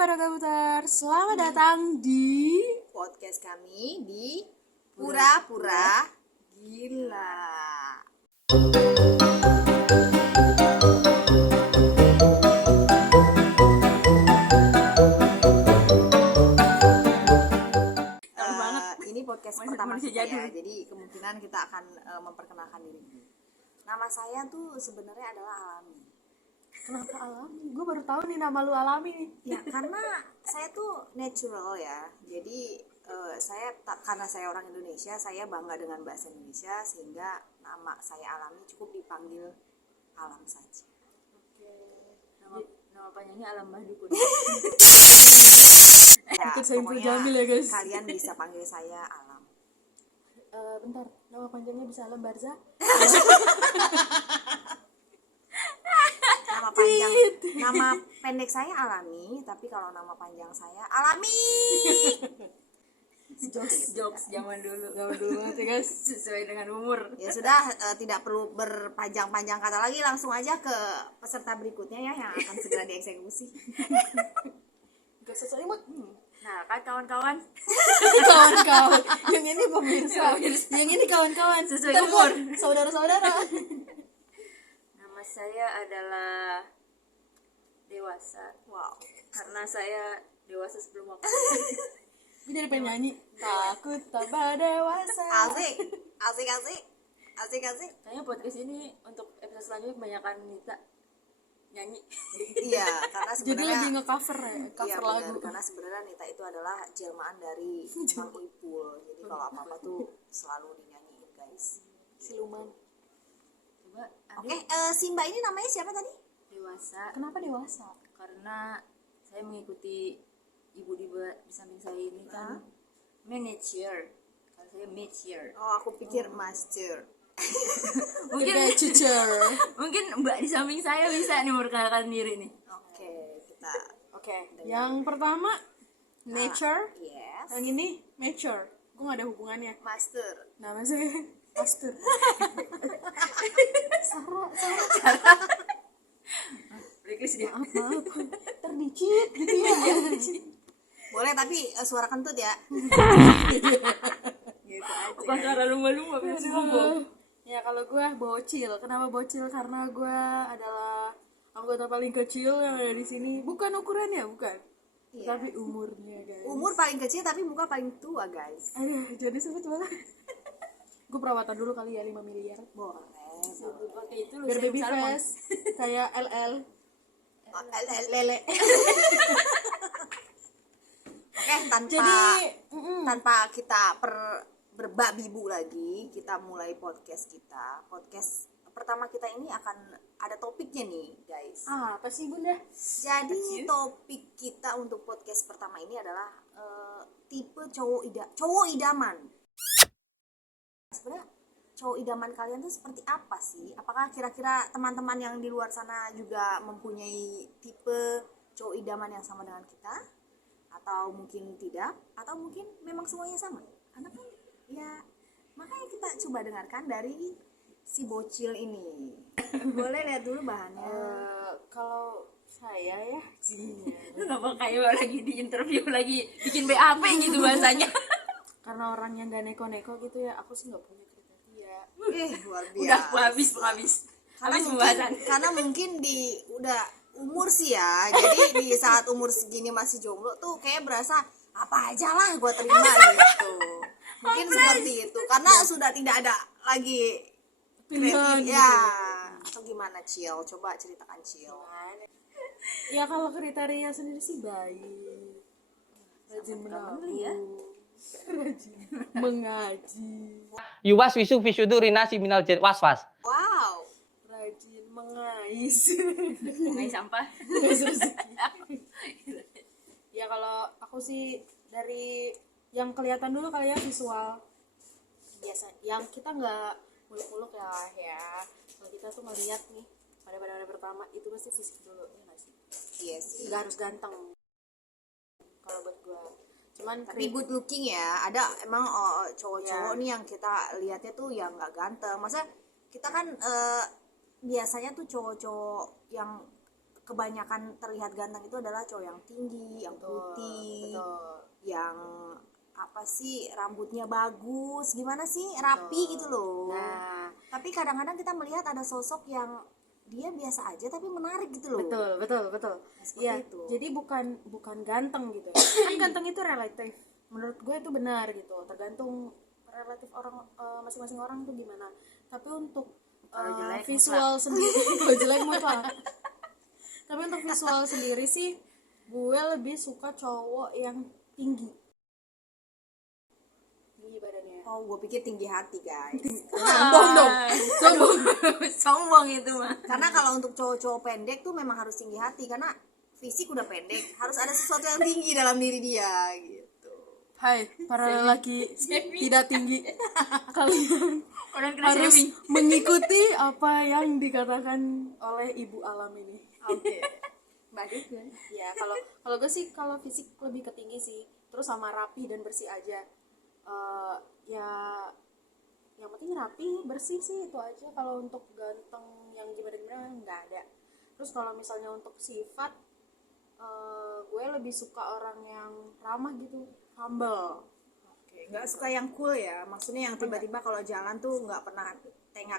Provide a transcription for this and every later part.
para kabuter, selamat datang di podcast kami di Pura-Pura Gila. Ini podcast pertama kita ya, jadi kemungkinan kita akan memperkenalkan diri. Nama saya tuh sebenarnya adalah Alami. Kenapa Alami? Gue baru tahu nih nama lu Alami nih. Ya karena saya tuh natural ya. Jadi karena saya orang Indonesia, saya bangga dengan bahasa Indonesia sehingga nama saya Alami cukup dipanggil Alam saja. Oke. Nama panjangnya Alam Bahdukun. Ya, Ikut Saiful pokoknya Jamil ya guys. kalian bisa panggil saya Alam. Bentar, nama panjangnya bisa Alam Barza? Nama pendek saya Alami, tapi kalau nama panjang saya Alami. Jokes zaman dulu banget ya guys. sesuai dengan umur. Ya sudah, tidak perlu berpanjang-panjang kata lagi, langsung aja ke peserta berikutnya ya yang akan segera dieksekusi. Gak sesuai mood. Nah kan kawan-kawan, Kawan-kawan, yang ini pemirsa, yang ini kawan-kawan, Sesuai ntar umur. saudara-saudara. nama saya adalah Dewasa. Wow. Karena saya dewasa sebelum waktu. Gue jadi pengen nyanyi. Takut tambah dewasa. Asik. Kayaknya podcast ini untuk episode selanjutnya kebanyakan Nita nyanyi. Iya, karena Jadi sebenarnya lebih nge-cover ya, iya, cover benar. lagu. Karena sebenarnya Nita itu adalah jelmaan dari Mang Ipul. Jadi kalau apa-apa tuh selalu dinyanyiin, guys. Siluman. Coba Oke, Simba ini namanya siapa tadi? Dewasa Kenapa dewasa? karena saya mengikuti ibu di samping saya ini kan manager. Kalau saya manager. Oh, aku pikir master. Mungkin kayak cucur. Mungkin Mbak di samping saya bisa nih memperkenalkan diri nih. Oke, kita Oke, yang pertama nature, yes. yang ini mature. Gue gak ada hubungannya. Master. Nama saya Pastur. Blacklist dia. Maaf, terdicit gitu ya. Boleh tapi suara kentut ya. Gitu aja. Bukan cara lumba-lumba biasa ngomong. Ya kalau gue bocil. Kenapa bocil? Karena gue adalah anggota paling kecil yang ada di sini. Bukan ukurannya, bukan. Iya. Tapi umurnya guys. Umur paling kecil tapi muka paling tua, guys. Aduh, jadi sebut banget. Gue perawatan dulu kali ya 5 miliar. Boleh. Oke, itu lu Biar saya baby Salmon. face. Kayak LL. Oh, Lele. Oke, tanpa kita berbabi bu lagi, kita mulai podcast kita. Podcast pertama kita ini akan ada topiknya nih, guys. Apa sih bunda? Jadi topik kita untuk podcast pertama ini adalah tipe cowok idaman. Sebenarnya cowok idaman kalian tuh seperti apa sih? Apakah kira-kira teman-teman yang di luar sana juga mempunyai tipe cowok idaman yang sama dengan kita? Atau mungkin tidak? Atau mungkin memang semuanya sama? Karena kan ya makanya kita coba dengarkan dari si bocil ini. Boleh lihat dulu bahannya. Kalau saya ya Lu kenapa kayak lagi di interview lagi bikin BAP gitu bahasanya. karena orang yang gak neko-neko gitu ya, aku sih nggak punya kriteria. Luar Udah biasa. habis Karena pembahasan. karena mungkin udah umur sih ya, jadi di saat umur segini masih jomblo tuh kayak berasa apa aja lah gue terima gitu. Mungkin seperti itu karena sudah tidak ada lagi Pilihan kriteria gitu. ya. Atau gimana Cil? Coba ceritakan Cil. Ya kalau kriteria sendiri sih baik, rajin menabung, ya. rajin mengaji, Yuwas wisu visudu rinasi minal jen waswas. Wow. rajin mengais. Ngai sampah. Ya kalau aku sih dari yang kelihatan dulu kali ya, visual. Biasa yang kita nggak muluk-muluk ya. Kalau kita tuh ngeliat nih pada pertama itu pasti fisik dulu ya nggak sih? Iya sih. Nggak harus ganteng. Kalau buat gua, cuman Tapi good looking ya. Ada emang cowok-cowok nih yang kita lihatnya tuh yang nggak ganteng. Masa kita kan biasanya tuh cowok-cowok yang kebanyakan terlihat ganteng itu adalah cowok yang tinggi, yang putih, betul. yang apa sih, rambutnya bagus, gimana sih, rapi gitu loh. Nah, Tapi kadang-kadang kita melihat ada sosok yang dia biasa aja tapi menarik gitu loh. betul. Seperti Iya, itu. jadi bukan ganteng gitu. Kan ganteng itu relatif. Menurut gue itu benar gitu. Tergantung relatif orang, masing-masing orang tuh gimana. Tapi untuk Kalau jelek, visual sendiri, kalau jelek mutlak. Tapi untuk visual sendiri sih, gue lebih suka cowok yang tinggi badannya. Oh, gue pikir tinggi hati guys. Sombong dong. Sombong itu mah. Karena kalau untuk cowok-cowok pendek tuh memang harus tinggi hati, karena fisik udah pendek, harus ada sesuatu yang tinggi dalam diri dia gitu. Hai, para lelaki tidak tinggi. Kalian Orang kena harus shaming. mengikuti apa yang dikatakan oleh ibu alam ini. Oke. Bagus kan? Ya, kalau gue sih kalau fisik lebih ke tinggi sih. Terus sama rapi dan bersih aja. Ya yang penting rapi, bersih sih itu aja. Kalau untuk ganteng yang gimana-gimana nggak ada. Terus kalau misalnya untuk sifat, gue lebih suka orang yang ramah gitu, humble. Oke, nggak suka yang cool ya. Maksudnya yang tiba-tiba kalau jalan tuh nggak pernah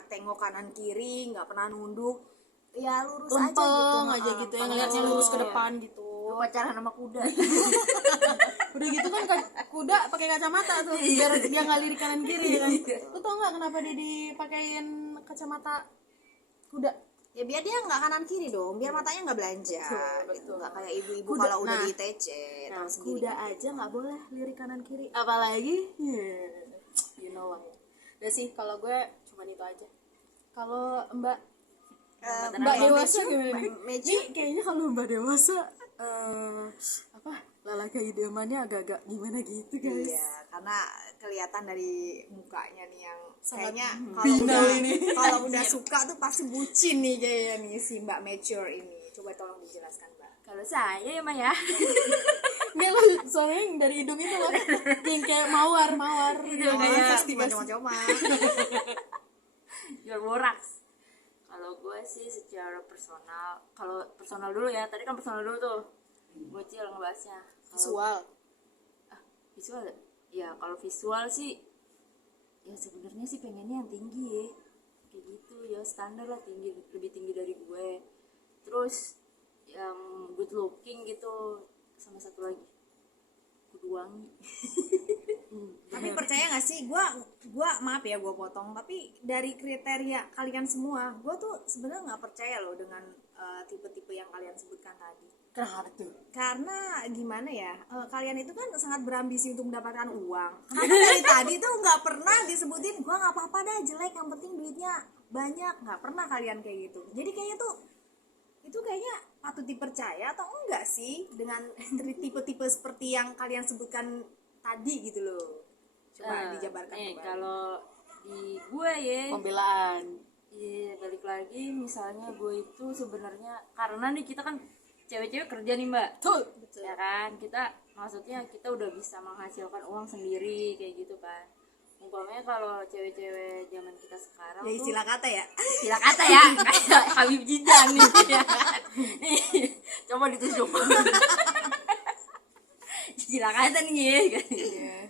tengok kanan kiri, nggak pernah nunduk. Ya lurus aja gitu. Lempeng aja gitu, yang ngeliatnya lurus ke Iya. depan gitu. Lu pacaran sama kuda. Udah gitu kan kuda pakai kacamata tuh biar dia nggak lirik kanan kiri kan. Lu tau nggak kenapa dia dipakein kacamata kuda? Ya biar dia nggak kanan kiri dong, biar matanya nggak belanja gitu, nggak kayak ibu-ibu Kuda- kalau udah nah, di TC tahu sendiri. Kuda aja nggak boleh lirik kanan kiri, apalagi you know lah. Udah sih kalau gue cuma itu aja. Kalau Mbak Mbak dewasa gimana nih? Magic. Nih, kayaknya kalau Mbak dewasa apa lalaki idamannya agak-agak gimana gitu guys. Iya, karena kelihatan dari mukanya nih yang Sangat kayaknya binal ini. kalau udah suka tuh pasti bucin nih kayaknya nih si Mbak Mature ini. Coba tolong dijelaskan Mbak. Kalau saya ya mah ya. Nggak lo soalnya yang dari hidung itu loh yang kayak mawar kayak pasti Coba-coba. Jual boraks. Kalau gue sih secara personal, kalau personal dulu ya, tadi kan personal dulu tuh, bocil ngebahasnya. visual. Visual ya, kalau visual sih ya sebenarnya sih pengennya yang tinggi ya, kayak gitu ya, standar lah, tinggi, lebih tinggi dari gue. Terus yang good looking gitu, sama satu lagi kudu wangi. Tapi percaya nggak sih, gua maaf ya gua potong, tapi dari kriteria kalian semua, gua tuh sebenarnya nggak percaya loh dengan tipe-tipe yang kalian sebutkan tadi. Kenapa tuh? Karena gimana ya, kalian itu kan sangat berambisi untuk mendapatkan uang. Kenapa dari tadi tuh nggak pernah disebutin gua nggak apa-apa dah jelek, yang penting duitnya banyak, nggak pernah kalian kayak gitu. Jadi kayaknya tuh itu kayaknya patut dipercaya atau enggak sih dengan tipe-tipe seperti yang kalian sebutkan tadi gitu loh. Coba dijabarkan Nih kembali. kalau di gue ya, Pembelaan. iya balik lagi, misalnya gue itu sebenarnya karena nih kita kan cewek-cewek kerja nih mbak, Betul. ya kan, kita maksudnya kita udah bisa menghasilkan uang sendiri kayak gitu kan. Umpamanya kalau cewek-cewek zaman kita sekarang Ya tuh istilah kata ya. istilah kata ya, kayak Habib Jidan nih ya kan? Coba ditusuk. Istilah kata nih ya kan.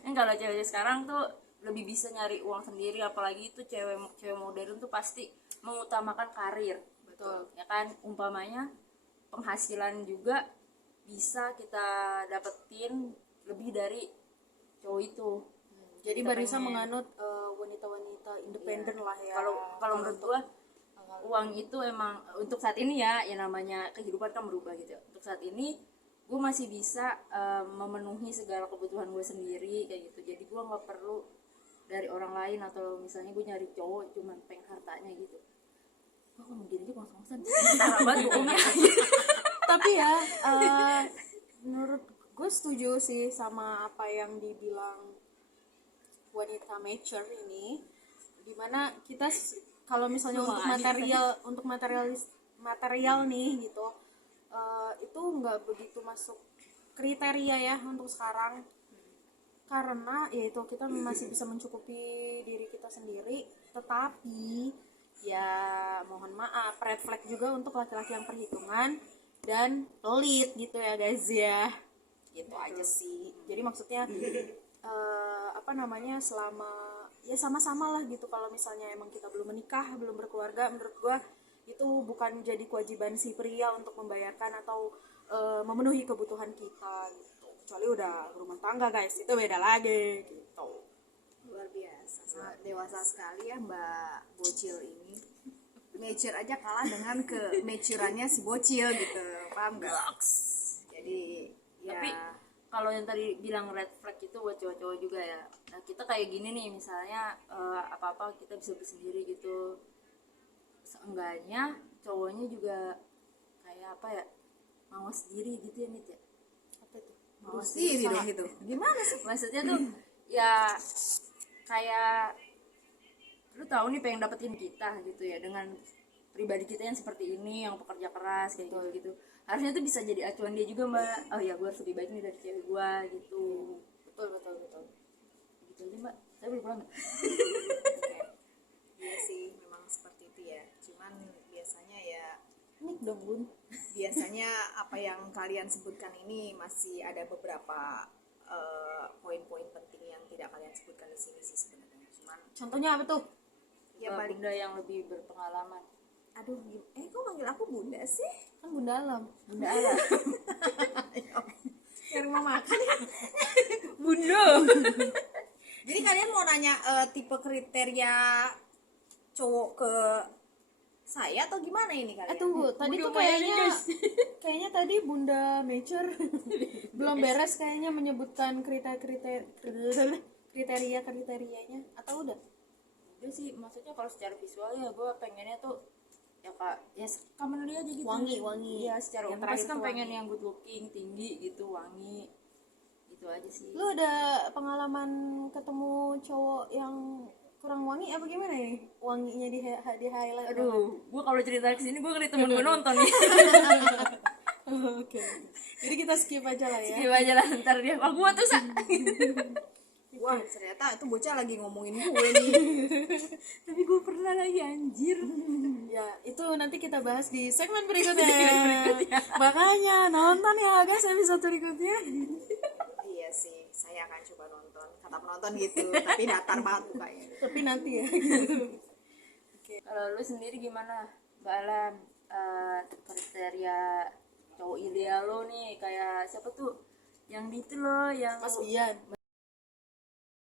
Kan kalau cewek sekarang tuh lebih bisa nyari uang sendiri, apalagi itu cewek modern tuh pasti mengutamakan karir. Betul. Ya kan, umpamanya penghasilan juga bisa kita dapetin lebih dari cowok itu. Jadi Kita Barisa pengen. menganut wanita-wanita independen lah ya. Kalau menurut gua uang itu emang untuk saat ini ya, yang namanya kehidupan kan berubah gitu. Untuk saat ini gue masih bisa memenuhi segala kebutuhan gue sendiri kayak gitu. Jadi gue nggak perlu dari orang lain, atau misalnya gue nyari cowok cuman pengen hartanya gitu. Gue ngomong gini aja ngos-ngosan. Tara banget bohongnya. Tapi ya menurut gue setuju sih sama apa yang dibilang wanita mature ini, dimana kita kalau misalnya untuk material nih gitu, itu nggak begitu masuk kriteria ya untuk sekarang, karena ya itu kita masih bisa mencukupi diri kita sendiri. Tetapi ya mohon maaf, red flag juga untuk laki-laki yang perhitungan, dan pelit gitu ya guys ya. Gitu aja sih. Jadi maksudnya apa namanya, selama ya sama-sama lah gitu. Kalau misalnya emang kita belum menikah, belum berkeluarga, menurut gua itu bukan jadi kewajiban si pria untuk membayarkan atau memenuhi kebutuhan kita gitu. Kecuali udah berumah tangga guys, itu beda lagi gitu. Luar biasa, sangat dewasa sekali ya Mbak Bocil ini. Mature aja kalah dengan kemacurannya si Bocil gitu, paham gak? Jadi ya Tapi kalau yang tadi bilang red flag itu buat cowok-cowok juga ya. Nah kita kayak gini nih, misalnya apa-apa kita bisa bersendiri gitu. Seenggaknya cowoknya juga kayak apa ya, mau sendiri gitu ya Nit ya. Apa itu? mau sendiri dong gitu. Gimana sih? Maksudnya tuh ya kayak lu tahu nih pengen dapetin kita gitu ya, dengan pribadi kita yang seperti ini, yang pekerja keras kayak gitu. Harusnya tuh bisa jadi acuan dia juga mbak. Oh ya gue harus lebih baik nih dari cewek gue gitu. Betul. Gitu aja mbak. Saya boleh pulang nggak? Iya sih, memang seperti itu ya. Cuman biasanya ya, Nik dong bun. biasanya apa yang kalian sebutkan ini masih ada beberapa poin-poin penting yang tidak kalian sebutkan di sini sih sebenarnya. Cuman Contohnya apa tuh? ya balik. Bunda yang lebih berpengalaman. Aduh, kok manggil aku bunda sih? Kan bunda alam. Bunda Ala. Yang mau makan ya. Bunda. Jadi kalian mau nanya tipe kriteria cowok ke saya atau gimana ini kalian? Tunggu, tadi tuh kayaknya tadi bunda mature belum beres kayaknya menyebutkan kriteria-kriterianya, atau udah? Udah sih, maksudnya kalau secara visual ya gue pengennya tuh ya kak, ya common aja gitu. Wangi. Iya, secara Yang umum terakhir pasti kan tuh pengen wangi. yang good looking, tinggi gitu, wangi. Itu aja sih. Lu ada pengalaman ketemu cowok yang kurang wangi apa gimana ya? Wanginya di highlight. Aduh, gue kalau cerita kesini gue ngeri temen gue nonton nih. Oke. Jadi kita skip aja lah ya. Skip aja lah, ntar dia, wah gue tuh sa. Wah, ternyata itu bocah lagi ngomongin gue nih. Tapi gue pernah lagi anjir. Ya, itu nanti kita bahas di segmen berikutnya. Makanya nonton ya guys episode berikutnya. Iya sih, saya akan coba nonton. Kata penonton gitu, tapi datar banget mukanya. Tapi nanti ya gitu. Kalau lu sendiri gimana, Mbak Alam? Kriteria cowok ideal lo nih kayak siapa tuh? Yang di itu loh, yang Mas Bian.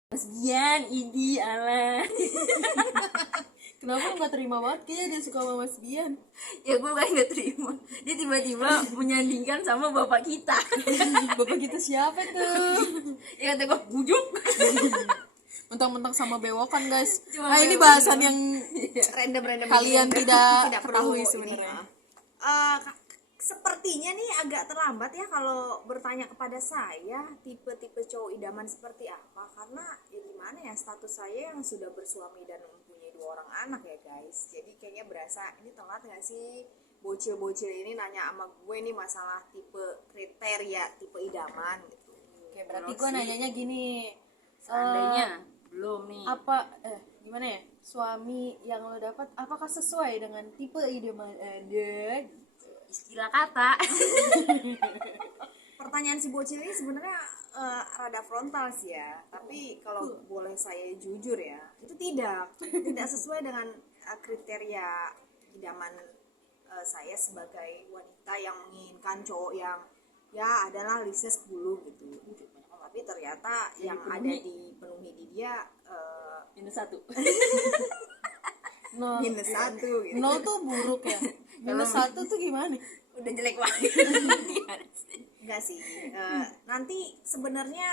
Mas Bian, Idi, Alan. Kenapa lu gak terima banget kayaknya dia suka sama Mas Bian? Ya gue kayak gak terima. Dia tiba-tiba menyandingkan sama bapak kita. Bapak kita siapa tuh? Ya kata gue bujuk. Mentang-mentang sama bewokan guys. Cuma Nah ini bewok. bahasan yang Random kalian begini, tidak perlu ketahui ini. sebenarnya. Sepertinya nih agak terlambat ya kalau bertanya kepada saya tipe-tipe cowok idaman seperti apa, karena ya gimana ya, status saya yang sudah bersuami dan mempunyai 2 orang anak ya guys. Jadi kayaknya berasa ini telat gak sih bocil-bocil ini nanya sama gue nih masalah tipe kriteria tipe idaman gitu. Oke, berarti gue nanyanya gini. Seandainya belum nih. Apa gimana ya? Suami yang lo dapat apakah sesuai dengan tipe idaman Anda? Istilah kata. Pertanyaan si bocil ini sebenarnya rada frontal sih ya, tapi kalau boleh saya jujur ya, itu tidak sesuai dengan kriteria idaman saya sebagai wanita yang menginginkan cowok yang ya adalah listnya 10 gitu. Tapi ternyata yang ada dipenuhi di dia -1. Nol. -1 gitu. Nol tuh buruk ya. -1 tuh gimana? Udah jelek banget. Enggak sih. Nanti sebenarnya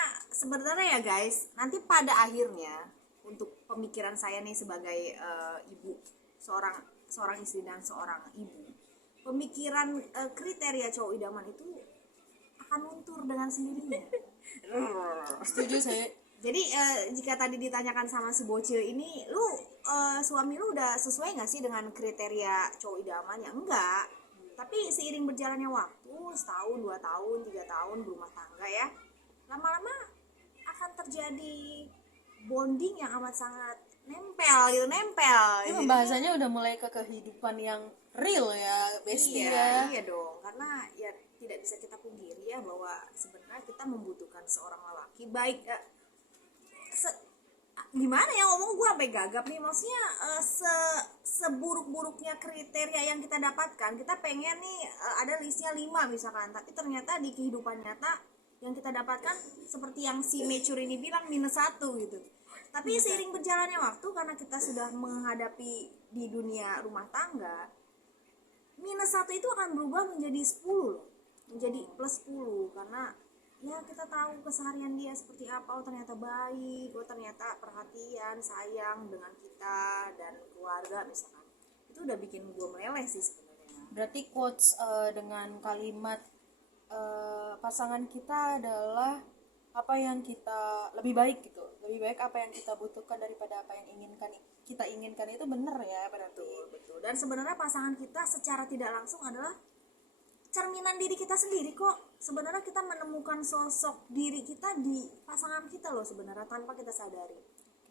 ya guys, nanti pada akhirnya untuk pemikiran saya nih sebagai ibu, seorang istri dan seorang ibu, pemikiran kriteria cowok idaman itu akan luntur dengan sendirinya. Setuju saya. Jadi jika tadi ditanyakan sama si bocil ini, lu suami lu udah sesuai nggak sih dengan kriteria cowok idaman? Ya enggak. Tapi seiring berjalannya waktu, setahun, 2 tahun, 3 tahun berumah tangga ya, lama-lama akan terjadi bonding yang amat sangat nempel gitu, nempel Ini gitu. pembahasannya udah mulai ke kehidupan yang real ya, bestie ya. Iya dong, karena ya tidak bisa kita pungkiri ya bahwa sebenarnya kita membutuhkan seorang lelaki baik gimana ya ngomong, gue sampai gagap nih, maksudnya seburuk-buruknya kriteria yang kita dapatkan, kita pengen nih ada listnya 5 misalkan, tapi ternyata di kehidupan nyata yang kita dapatkan seperti yang si Mature ini bilang -1 gitu. Tapi seiring berjalannya waktu, karena kita sudah menghadapi di dunia rumah tangga, -1 itu akan berubah menjadi 10 loh, menjadi +10, karena ya kita tahu keseharian dia seperti apa. Oh ternyata baik, oh ternyata perhatian, sayang dengan kita dan keluarga misalkan. Itu udah bikin gue meleleh sih sebenarnya. Berarti quotes dengan kalimat pasangan kita adalah apa yang kita lebih baik gitu, lebih baik apa yang kita butuhkan daripada apa yang kita inginkan itu benar ya berarti. Betul. Dan sebenarnya pasangan kita secara tidak langsung adalah cerminan diri kita sendiri kok. Sebenarnya kita menemukan sosok diri kita di pasangan kita loh sebenarnya, tanpa kita sadari.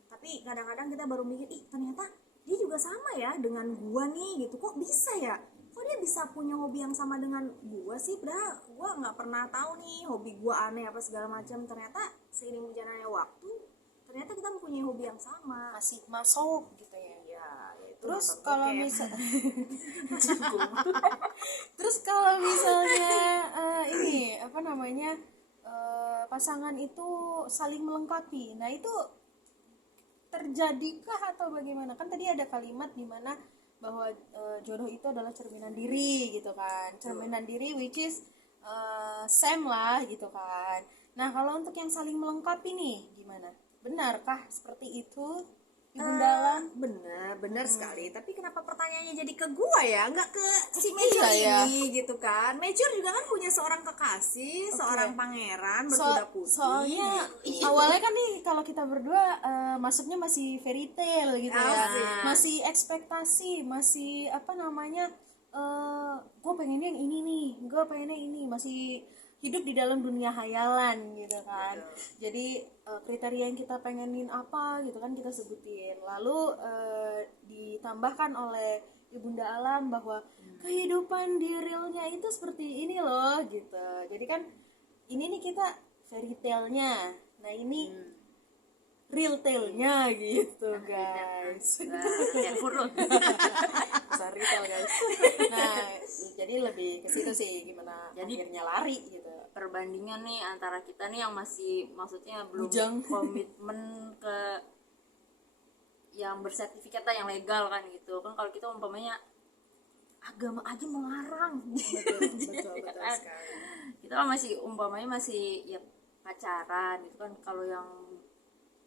Tapi kadang-kadang kita baru mikir, ternyata dia juga sama ya dengan gua nih gitu. Kok bisa ya? Kok dia bisa punya hobi yang sama dengan gua sih? Padahal gua nggak pernah tahu nih hobi gua aneh apa segala macam. Ternyata seiring berjalannya waktu, ternyata kita mempunyai hobi yang sama. Masih masuk gitu ya. Ya, itu Terus nonton kalau bokep. Terus kalau misalnya ini apa namanya pasangan itu saling melengkapi, nah itu terjadikah atau bagaimana? Kan tadi ada kalimat di mana bahwa jodoh itu adalah cerminan diri gitu kan, cerminan diri which is same lah gitu kan. Nah kalau untuk yang saling melengkapi nih gimana? Benarkah seperti itu? Ibunda Alam? Benar sekali. Tapi kenapa pertanyaannya jadi ke gua ya, nggak ke si Major Iya, ini gitu kan? Major juga kan punya seorang kekasih, seorang pangeran berkuda putih. Soalnya awalnya kan nih kalau kita berdua masuknya masih fairy tale gitu ya, masih ekspektasi, masih apa namanya, gue pengennya yang ini nih, gue pengennya ini, masih hidup di dalam dunia hayalan gitu kan. Jadi kriteria yang kita pengenin apa gitu kan kita sebutin, lalu ditambahkan oleh Ibunda Alam bahwa kehidupan di realnya itu seperti ini loh gitu. Jadi kan ini nih kita fairy tale-nya, nah ini real tale-nya gitu guys. Sorry tale guys. Nah jadi lebih ke situ sih, gimana Jadi- akhirnya lari gitu. Perbandingan nih antara kita nih yang masih maksudnya belum Bujang. komitmen ke yang bersertifikat yang legal kan gitu kan. Kalau kita umpamanya agama aja melarang betul sekali. sekali. Kita kan masih umpamanya masih ya pacaran gitu kan. Kalau yang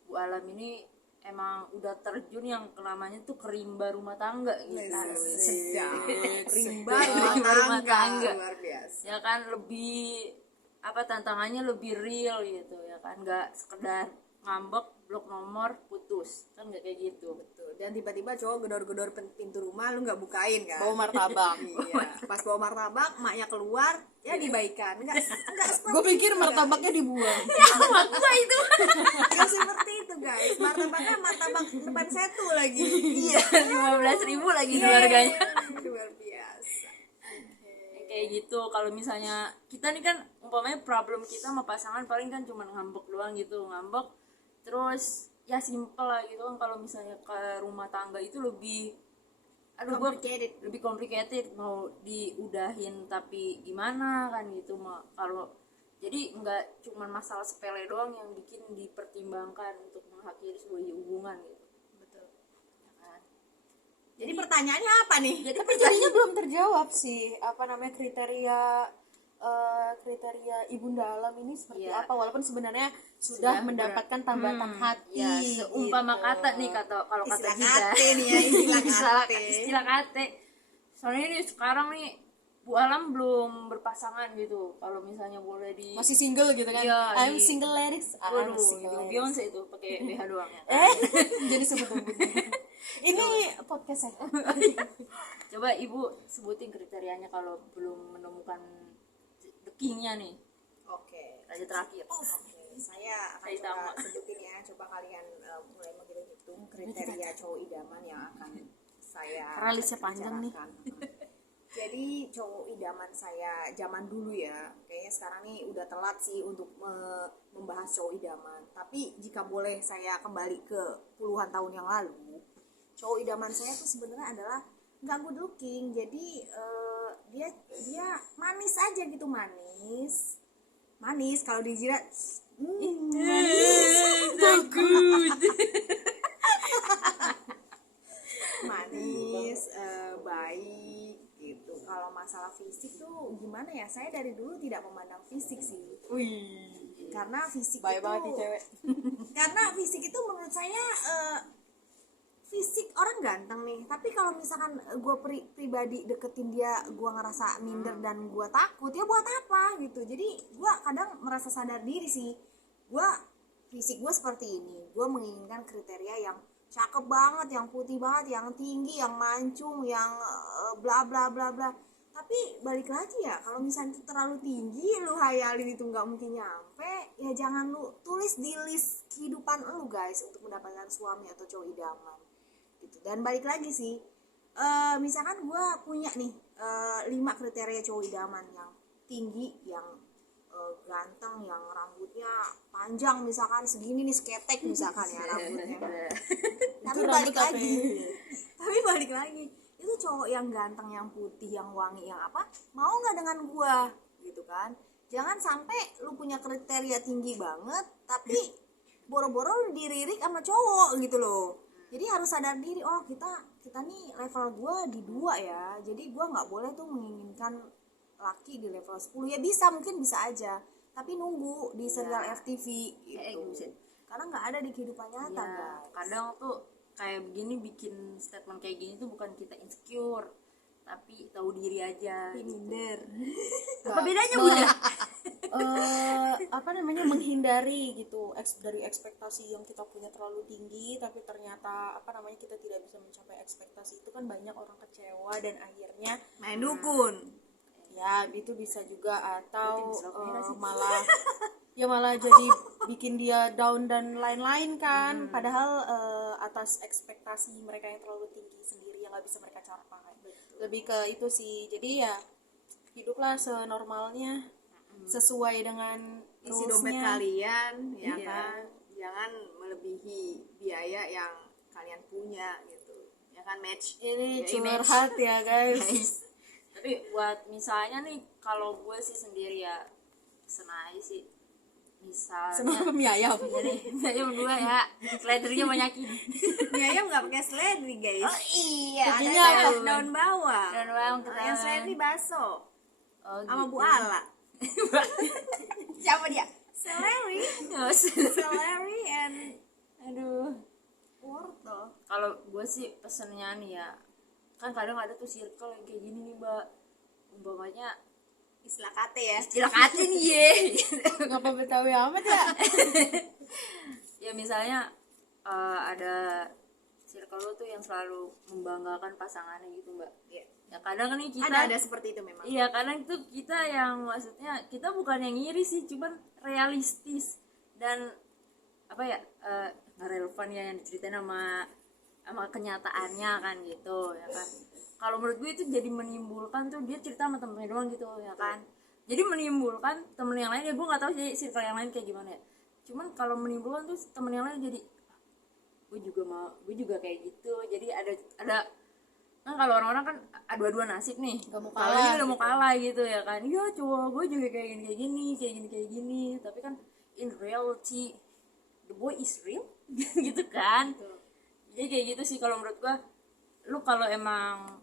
Bu Alam ini emang udah terjun yang namanya tuh kerimba rumah tangga gitu. Sedap. Rimba Rimba rumah rumah tangga tangga. luar biasa. Ya kan lebih apa tantangannya lebih real gitu ya kan, nggak sekedar ngambek blok nomor putus kan, nggak kayak gitu. Betul. Dan tiba-tiba cowok gedor-gedor pintu rumah, lu nggak bukain kan? Bawa martabak. Iya. Pas bawa martabak, maknya keluar, ya dibaikan. Enggak seperti Gue pikir itu, martabaknya dibuang. Gua itu Nggak seperti itu guys. Martabaknya martabak depan setu lagi. iya 15.000 lagi keluarganya Luar biasa. kayak gitu. Kalau misalnya kita nih kan umpamanya problem kita sama pasangan paling kan cuma ngambek doang gitu, ngambek terus ya simple lah gitu kan. Kalau misalnya ke rumah tangga itu lebih lebih complicated, mau diudahin tapi gimana kan gitu. Kalau jadi nggak cuma masalah sepele doang yang bikin dipertimbangkan untuk mengakhiri sebuah hubungan gitu. Betul. Ya kan? Jadi pertanyaannya apa nih? Tapi jadinya belum terjawab sih apa namanya kriteria Ibunda Alam ini seperti Iya. apa, walaupun sebenarnya sudah mendapatkan tambatan hati. Ya, seumpama gitu. kata nih kalau kata Istilah kita kate nih ya, istilah kate. Soalnya ini sekarang nih Bu Alam belum berpasangan gitu. Kalau misalnya boleh di masih single gitu kan. Iya, I'm di- single ladies. waduh single gitu. ladies. Beyonce itu pakai BH doang ya. kan? Jadi sebut ini podcast saya. Coba Ibu sebutin kriterianya kalau belum menemukan the king-nya nih. Oke. Raja terakhir. saya akan Saitama. coba sebutin ya. Coba kalian mulai menghitung kriteria cowok idaman yang akan saya Karena listnya panjang nih. bicarakan. Jadi cowok idaman saya zaman dulu ya, kayaknya sekarang nih udah telat sih untuk membahas cowok idaman. Tapi jika boleh saya kembali ke puluhan tahun yang lalu, cowok idaman saya tuh sebenarnya adalah nggak good looking. Jadi dia manis aja gitu, manis kalau dijilat manis, baik gitu. Kalau masalah fisik tuh gimana ya, saya dari dulu tidak memandang fisik sih, karena fisik Baik itu banget nih cewek. karena fisik itu menurut saya fisik orang ganteng nih, tapi kalau misalkan gue pribadi deketin dia, gue ngerasa minder dan gue takut, ya buat apa gitu. Jadi gue kadang merasa sadar diri sih, gue fisik gue seperti ini, gue menginginkan kriteria yang cakep banget, yang putih banget, yang tinggi, yang mancung, yang bla bla bla bla. Tapi balik lagi ya, kalau misalnya itu terlalu tinggi, lu hayalin itu nggak mungkin nyampe, ya jangan lu tulis di list kehidupan lu guys untuk mendapatkan suami atau cowok idaman gitu. Dan balik lagi sih, misalkan gue punya nih 5 kriteria cowok idaman: yang tinggi, yang ganteng, yang rambutnya panjang, misalkan segini nih, sketek misalkan ya rambutnya. Tapi tapi balik lagi, itu cowok yang ganteng, yang putih, yang wangi, yang apa, mau nggak dengan gua gitu kan. Jangan sampai lu punya kriteria tinggi banget tapi boro-boro lu diririk sama cowok gitu loh. Jadi harus sadar diri, oh kita nih level gua di 2 ya, jadi gua nggak boleh tuh menginginkan laki di level 10. Ya bisa, mungkin bisa aja, tapi nunggu di serial FTV gitu, karena nggak ada di kehidupan nyata Ya, guys. kadang tuh kayak begini, bikin statement kayak gini tuh bukan kita insecure, tapi tahu diri aja. Minder. Apa bedanya Bunda? Apa namanya, menghindari gitu dari ekspektasi yang kita punya terlalu tinggi, tapi ternyata apa namanya kita tidak bisa mencapai ekspektasi itu, kan banyak orang kecewa dan akhirnya Main dukun. ya itu bisa juga, atau Berarti bisa merah sih. malah jadi bikin dia down dan lain-lain kan. Padahal atas ekspektasi mereka yang terlalu tinggi sendiri yang nggak bisa mereka capai. Lebih ke itu sih. Jadi ya hiduplah senormalnya, sesuai dengan Isi dompet rules-nya. kalian ya Iya. kan, jangan melebihi biaya yang kalian punya gitu ya kan. Match Ini ya, image. curhat ya guys. Tapi buat misalnya nih, kalau gue sih sendiri ya senai sih, misalnya Sama mie ayam. jadi ayam 2 ya, slidernya banyakin. Mie ayam nggak pakai seledri guys. Iya, Jadinya Ada apa? daun bawang. Dan bawang Yang seledri baso oh, sama gitu. Bu Ala. Siapa dia? Celery. Oh, Celery and aduh. wortel. Kalau gue sih pesennya nih ya, kan kadang ada tuh circle yang kayak gini nih Mbak, umpamanya Istilah kate ya. istilah kata nih ye. Ngapa Betawi amat ya? Ya misalnya ada circle lo tuh yang selalu membanggakan pasangannya gitu Mbak. Iya. Ya kadang kan nih kita Ada seperti itu memang. iya, kadang itu kita yang maksudnya kita bukan yang ngiri sih, cuman realistis dan apa ya, nggak relevan ya yang diceritain sama kenyataannya kan gitu ya kan. Kalau menurut gue itu jadi menimbulkan tuh, dia cerita sama temennya doang gitu ya kan, jadi menimbulkan temen yang lain, ya gue nggak tahu sih circle yang lain kayak gimana ya, cuman kalau menimbulkan tuh temen yang lain jadi gue juga kayak gitu. Jadi ada kan kalau orang-orang kan adu-adu nasib nih, Gak mau kalau kalah ini udah mau gitu. kalah gitu ya kan, iya cowok gue juga kayak gini, tapi kan in reality the boy is real gitu kan. Jadi kayak gitu sih kalau menurut gue. Lu kalau emang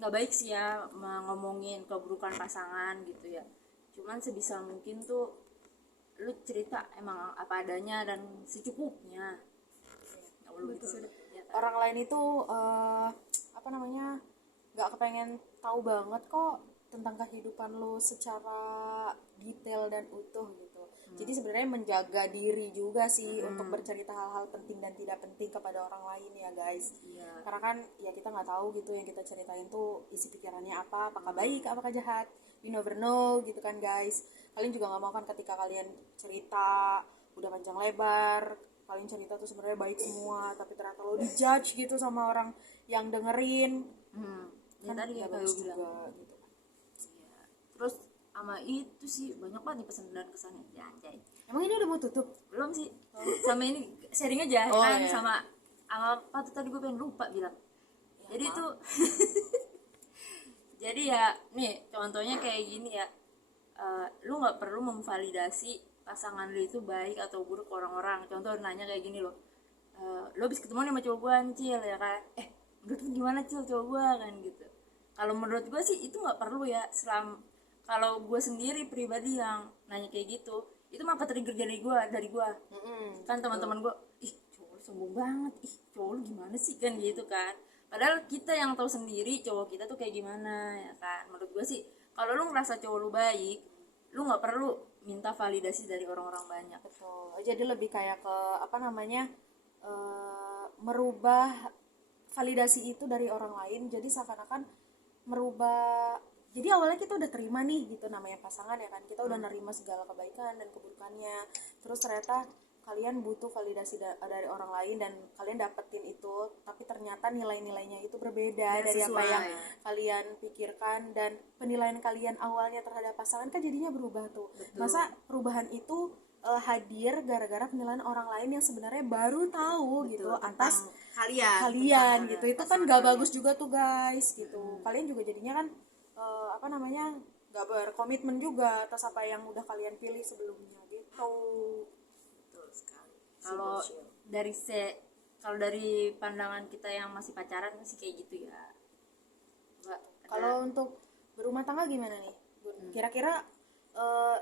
nggak baik sih ya ngomongin keburukan pasangan gitu ya, cuman sebisa mungkin tuh lu cerita emang apa adanya dan secukupnya. Nggak perlu gitu ya kan? Orang lain itu apa namanya, nggak kepengen tahu banget kok tentang kehidupan lo secara detail dan utuh gitu. Jadi sebenarnya menjaga diri juga sih untuk bercerita hal-hal penting dan tidak penting kepada orang lain ya guys. Iya. Karena kan ya kita nggak tahu gitu yang kita ceritain tuh isi pikirannya apa, apakah baik apakah jahat. you never know gitu kan guys. Kalian juga nggak mau kan ketika kalian cerita udah panjang lebar, kalian cerita tuh sebenarnya baik semua, tapi ternyata lo dijudge gitu sama orang yang dengerin. Ya tadi nggak kayak bagus gue bilang juga gitu. Iya. Terus sama itu sih banyak banget nih pesan dan kesannya ya anjay. Emang ini udah mau tutup? Belum sih. Sama ini sharing aja Oh, kan iya. sama apa tuh tadi gue pengen lupa bilang. Jadi tuh jadi ya nih contohnya kayak gini ya. Lu nggak perlu memvalidasi pasangan lu itu baik atau buruk ke orang-orang. Contoh nanya kayak gini loh. Lu habis ketemu sama cowok gue Cil ya kan. Menurut lu gimana Cil cowok gue kan gitu. Kalau menurut gue sih itu nggak perlu ya. Kalau gue sendiri pribadi yang nanya kayak gitu, itu mah ke-trigger dari gue kan teman-teman gue, ih cowok lu sombong banget, ih cowok lu gimana sih kan gitu kan. Padahal kita yang tahu sendiri cowok kita tuh kayak gimana ya kan. Menurut gue sih kalau lu ngerasa cowok lu baik, lu nggak perlu minta validasi dari orang-orang banyak. Betul. Jadi lebih kayak ke apa namanya, merubah validasi itu dari orang lain. Jadi seakan-akan merubah. Jadi awalnya kita udah terima nih gitu namanya pasangan ya kan. Kita udah nerima segala kebaikan dan keburukannya. Terus ternyata kalian butuh validasi dari orang lain dan kalian dapetin itu, tapi ternyata nilai-nilainya itu berbeda dari apa yang kalian pikirkan, dan penilaian kalian awalnya terhadap pasangan kan jadinya berubah tuh. Masa perubahan itu hadir gara-gara penilaian orang lain yang sebenarnya baru tahu gitu atas kalian gitu. Itu kan gak bagus juga tuh guys gitu. Kalian juga jadinya kan apa namanya, gak berkomitmen juga atas apa yang udah kalian pilih sebelumnya gitu. Kalau dari pandangan kita yang masih pacaran masih kayak gitu ya. Kalau untuk berumah tangga gimana nih Bun? Kira-kira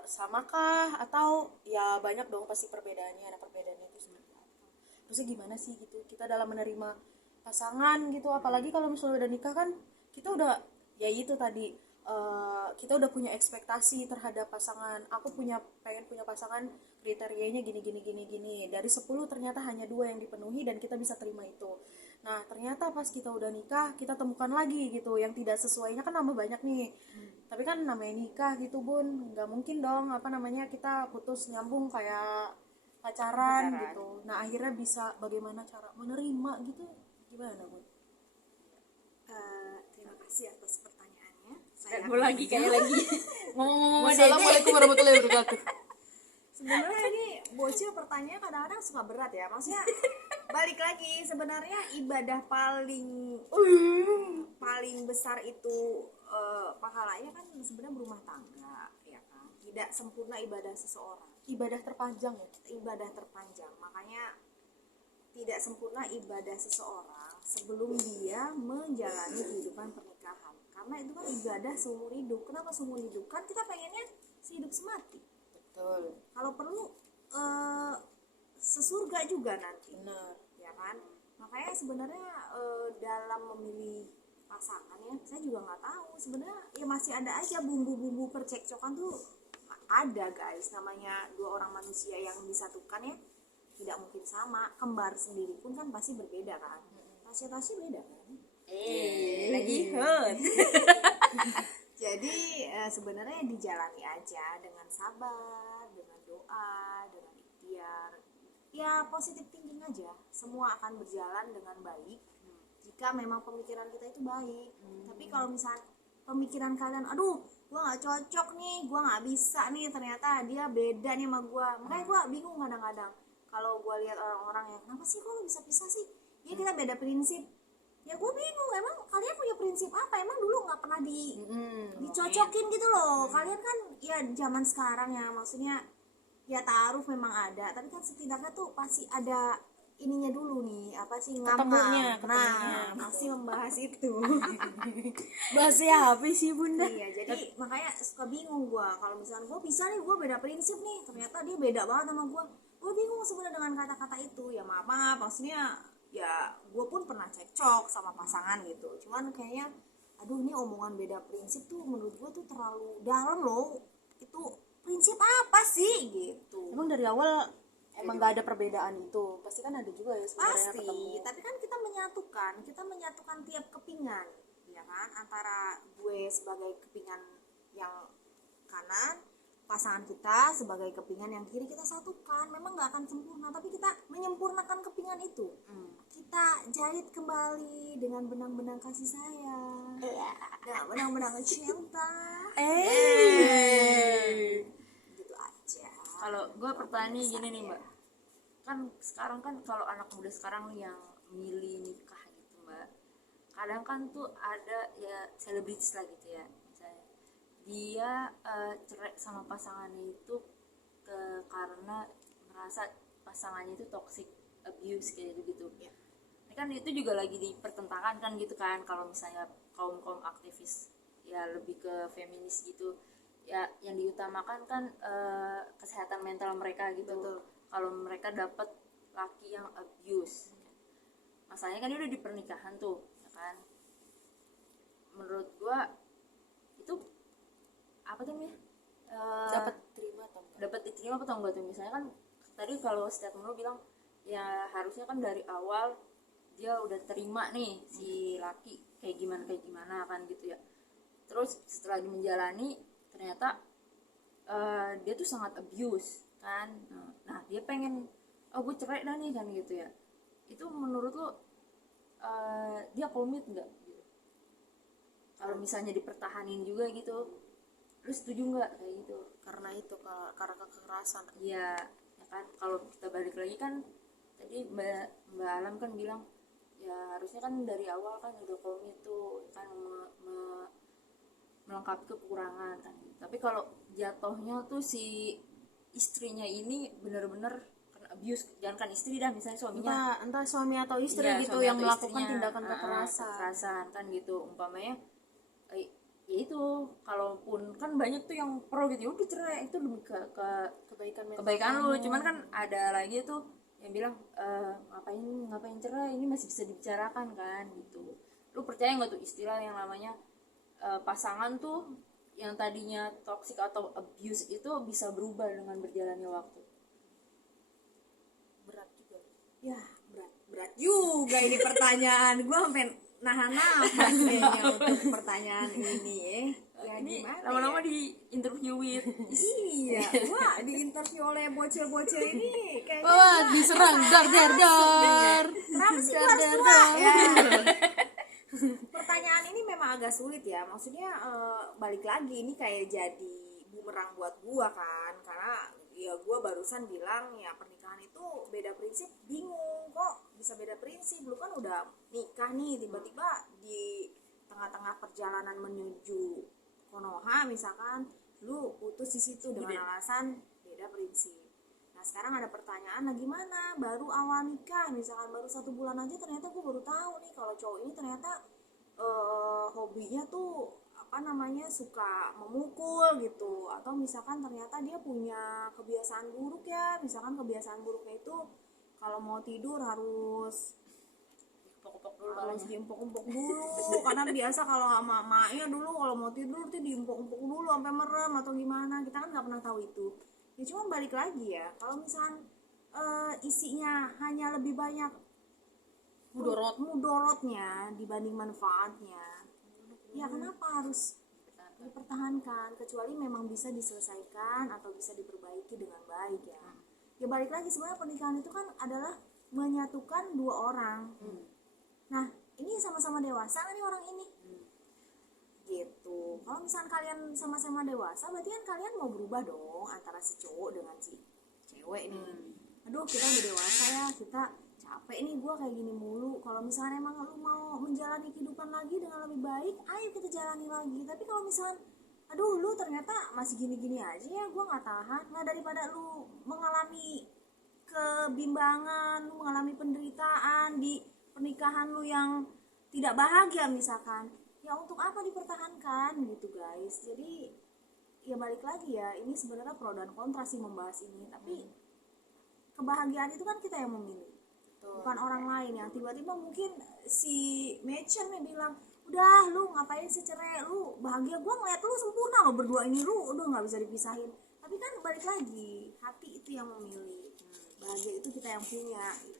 samakah atau ya banyak dong pasti perbedaannya. Ada perbedaannya itu seperti apa? Terusnya gimana sih gitu kita dalam menerima pasangan gitu, apalagi kalau misalnya udah nikah kan kita udah ya itu tadi, kita udah punya ekspektasi terhadap pasangan. Aku pengen punya pasangan kriterianya gini. Dari 10 ternyata hanya 2 yang dipenuhi dan kita bisa terima itu. Nah ternyata pas kita udah nikah kita temukan lagi gitu yang tidak sesuainya, kan nambah banyak nih. Tapi kan namanya nikah gitu Bun, nggak mungkin dong apa namanya kita putus nyambung kayak pacaran gitu. Nah akhirnya bisa bagaimana cara menerima gitu, gimana Bun? Terima kasih atas pertanyaannya. Mau lagi kayak lagi ngomong-ngomong Assalamualaikum warahmatullahi wabarakatuh. Sebenarnya ini bocil pertanyaannya kadang-kadang suka berat ya. Maksudnya balik lagi, sebenarnya ibadah paling besar itu pahalanya kan sebenarnya berumah tangga, ya kan. Tidak sempurna ibadah seseorang. Ibadah terpanjang ya. Ibadah terpanjang. Makanya tidak sempurna ibadah seseorang sebelum dia menjalani kehidupan pernikahan. Karena itu kan ibadah seumur hidup. Kenapa seumur hidup? Kan kita pengennya sehidup semati. Betul. Kalau perlu sesurga juga nanti. Benar. Ya kan? Makanya sebenarnya dalam memilih pasangan ya, saya juga nggak tahu. Sebenarnya ya masih ada aja bumbu-bumbu percekcokan tuh ada guys. Namanya dua orang manusia yang disatukan ya. Tidak mungkin sama. Kembar sendiri pun kan pasti berbeda kan. Pasti beda kan. lagi hot. Jadi sebenarnya dijalani aja dengan sabar, dengan doa, dengan ikhtiar. Ya positif thinking aja. Semua akan berjalan dengan baik jika memang pemikiran kita itu baik. Tapi kalau misalnya pemikiran kalian, aduh gua nggak cocok nih, gua nggak bisa nih, ternyata dia beda nih sama gua. Makanya gua bingung kadang-kadang kalau gua lihat orang-orang yang kenapa sih kok lu bisa pisah sih? Ya kita beda prinsip. Ya gue bingung, emang kalian punya prinsip apa? Emang dulu nggak pernah dicocokin gitu loh. Kalian kan ya zaman sekarang ya, maksudnya ya taruh memang ada, tapi kan setidaknya tuh pasti ada ininya dulu nih, apa sih, Ketemunya, nah masih membahas itu. Bahasnya apa sih Bunda? Iya, jadi makanya suka bingung gue kalau misalnya gue bisa nih, gue beda prinsip nih, ternyata dia beda banget sama gue bingung sebenarnya dengan kata-kata itu. Ya maaf, maksudnya ya gue pun pernah cekcok sama pasangan gitu, cuman kayaknya aduh ini omongan beda prinsip tuh menurut gue tuh terlalu dalam loh. Itu prinsip apa sih gitu. Emang dari awal emang gak ada perbedaan itu? Pasti kan ada juga ya sebenarnya Pasti, ketemu. tapi kan kita menyatukan tiap kepingan, ya kan, antara gue sebagai kepingan yang kanan, pasangan kita sebagai kepingan yang kiri kita satukan. Memang nggak akan sempurna, tapi kita menyempurnakan kepingan itu. Kita jahit kembali dengan benang-benang kasih sayang, dengan benang-benang cinta. Gitu aja. Kalau gue pertanyaannya gini nih mbak, kan sekarang kan kalau anak muda sekarang nih yang milih nikah gitu mbak, kadang kan tuh ada ya selebritis lah gitu ya, misalnya dia cerai sama pasangannya itu karena merasa pasangannya itu toxic abuse kayak gitu. Ini kan itu juga lagi dipertentangkan kan gitu kan, kalau misalnya kaum aktivis ya lebih ke feminis gitu ya, yang diutamakan kan kesehatan mental mereka gitu. Kalau mereka dapat laki yang abuse, masalahnya kan dia udah di pernikahan tuh ya kan. Menurut gua itu apa tuh namanya, Dapat terima atau enggak? dapat diterima atau enggak tuh. Misalnya kan tadi kalau statement lo bilang ya harusnya kan dari awal dia udah terima nih si laki kayak gimana kan gitu ya. Terus setelah menjalani ternyata dia tuh sangat abuse kan. Nah dia pengen, oh gue cerai dah nih kan gitu ya. Itu menurut lo dia komit nggak gitu? Kalau misalnya dipertahanin juga gitu, lu setuju nggak kayak gitu? Karena itu karena kekerasan. Iya ya kan. Kalau kita balik lagi kan tadi mbak Alam kan bilang ya harusnya kan dari awal kan udah komit tuh kan melengkapi kekurangan kan. Tapi kalau jatuhnya tuh si istrinya ini bener-bener kena abuse, jangan kan istri dah, misalnya suaminya, Entah suami atau istri iya, gitu suami yang atau melakukan istrinya, tindakan kekerasan. kan gitu umpamanya. Ya itu, kalaupun kan banyak tuh yang pro gitu, ya udah cerai itu demi ke kebaikan lu. Cuman kan ada lagi tuh yang bilang ngapain cerai, ini masih bisa dibicarakan kan gitu. Lu percaya nggak tuh istilah yang namanya pasangan tuh yang tadinya toxic atau abuse itu bisa berubah dengan berjalannya waktu? Berat juga. Ya berat juga ini pertanyaan. Gue sampai nahan nafas kayaknya untuk pertanyaan ini ya. Ya Ini gimana lama-lama ya? di interview with Iya, wah diinterview oleh bocil-bocil ini kayaknya Wah, diserang dar. kenapa sih gua harus tua? Ya. Pertanyaan ini memang agak sulit ya. Maksudnya balik lagi ini kayak jadi bumerang buat gua kan, karena ya gua barusan bilang ya pernikahan itu beda prinsip, bingung kok bisa beda prinsip. Lu kan udah nikah nih, tiba-tiba di tengah-tengah perjalanan menuju Konoha misalkan lu putus di situ dengan alasan beda prinsip. Nah sekarang ada pertanyaan, nah gimana baru awal nikah misalkan baru 1 bulan aja ternyata gue baru tahu nih kalau cowok ini ternyata hobinya tuh suka memukul gitu, atau misalkan ternyata dia punya kebiasaan buruk ya, misalkan kebiasaan buruknya itu kalau mau tidur harus diempok-empok dulu karena biasa kalau sama emaknya dulu kalau mau tidur tuh diempok-empok dulu sampai merem atau gimana, kita kan nggak pernah tahu itu ya. Cuma balik lagi ya, kalau misalkan isinya hanya lebih banyak mudorotnya dibanding manfaatnya, ya kenapa harus dipertahankan, kecuali memang bisa diselesaikan atau bisa diperbaiki dengan baik ya. Ya balik lagi, sebenarnya pernikahan itu kan adalah menyatukan 2 orang. Nah ini sama-sama dewasa kan nih orang ini gitu. Kalau misalnya kalian sama-sama dewasa, berarti kan kalian mau berubah dong antara si cowok dengan si cewek nih. Aduh kita udah dewasa ya, kita capek nih gue kayak gini mulu. Kalau misalnya emang lu mau menjalani kehidupan lagi dengan lebih baik, ayo kita jalani lagi. Tapi kalau misalnya aduh lu ternyata masih gini-gini aja ya, gue nggak tahan. Nah daripada lu mengalami kebimbangan, lu mengalami penderitaan di pernikahan lu yang tidak bahagia misalkan, ya untuk apa dipertahankan gitu guys. Jadi ya balik lagi ya, ini sebenarnya pro dan kontra sih membahas ini, tapi kebahagiaan itu kan kita yang memilih. Bukan orang lain yang tiba-tiba mungkin si Mecher nih bilang udah lu ngapain sih cerai, lu bahagia, gua ngeliat lu sempurna lo berdua ini, lu udah nggak bisa dipisahin. Tapi kan balik lagi, hati itu yang memilih, bahagia itu kita yang punya gitu.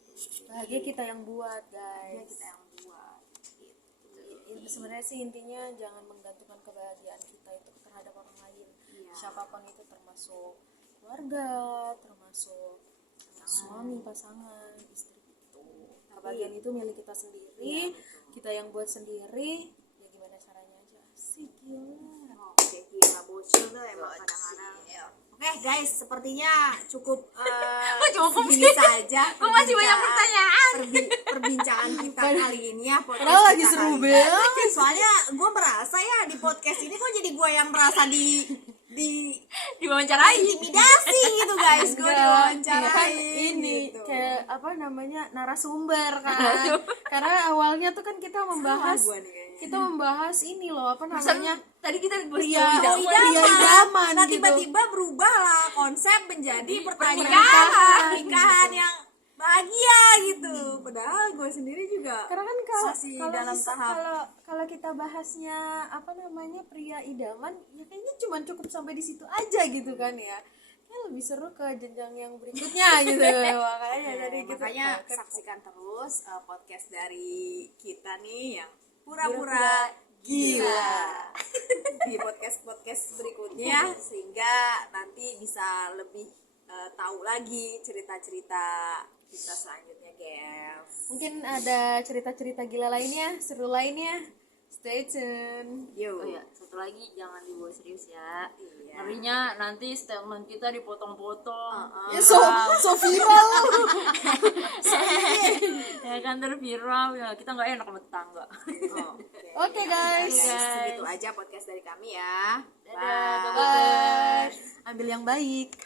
Bahagia kita yang buat Bahagia guys. kita yang buat gitu. sebenarnya sih intinya jangan menggantungkan kebahagiaan kita itu terhadap orang lain. Siapapun itu, termasuk keluarga, termasuk suami, pasangan, istri itu. Kebahagiaan itu milik kita sendiri, kita yang buat sendiri. Ya gimana caranya aja. Asik, gila. Oke, gila bocil tuh emang kadang-kadang. Oke guys, sepertinya cukup segini saja. Kok masih banyak pertanyaan? Perbincangan kita kali ini ya. Podcast Padahal lagi kita seru kali ini. banget. Soalnya gue merasa ya di podcast ini kok jadi gue yang merasa di Diwawancarai. intimidasi gitu guys. Gue Enggak, diwawancarain kan ini gitu. kayak apa namanya, narasumber kan. Karena awalnya tuh kan kita membahas Gua nih kayaknya. ini loh, apa namanya, Tadi kita pria idaman. idaman Nah gitu. tiba-tiba berubah lah konsep menjadi pertanyaan pernikahan yang bahagia gitu. Padahal gue sendiri juga Karena kan kalau masih kalau dalam bisa- tahap kalau kita bahasnya apa namanya, pria idaman, ya kayaknya cuma cukup sampai di situ aja gitu kan ya. Ya lebih seru ke jenjang yang berikutnya gitu. Makanya jadi gitu. makanya saksikan terus podcast dari kita nih yang pura-pura gila di podcast berikutnya sehingga nanti bisa lebih tahu lagi cerita-cerita kita selanjutnya, guys. Mungkin ada cerita-cerita gila lainnya, seru lainnya. Stay tune. Yo. Oh ya, satu lagi jangan dibawa serius ya. Iya. Ngerinya nanti statement kita dipotong-potong. Ya so viral. Ya kan terviral ya, kita nggak enak sama tetangga. Oke guys. Segitu aja podcast dari kami ya. Dadah, Bye. Ambil yang baik.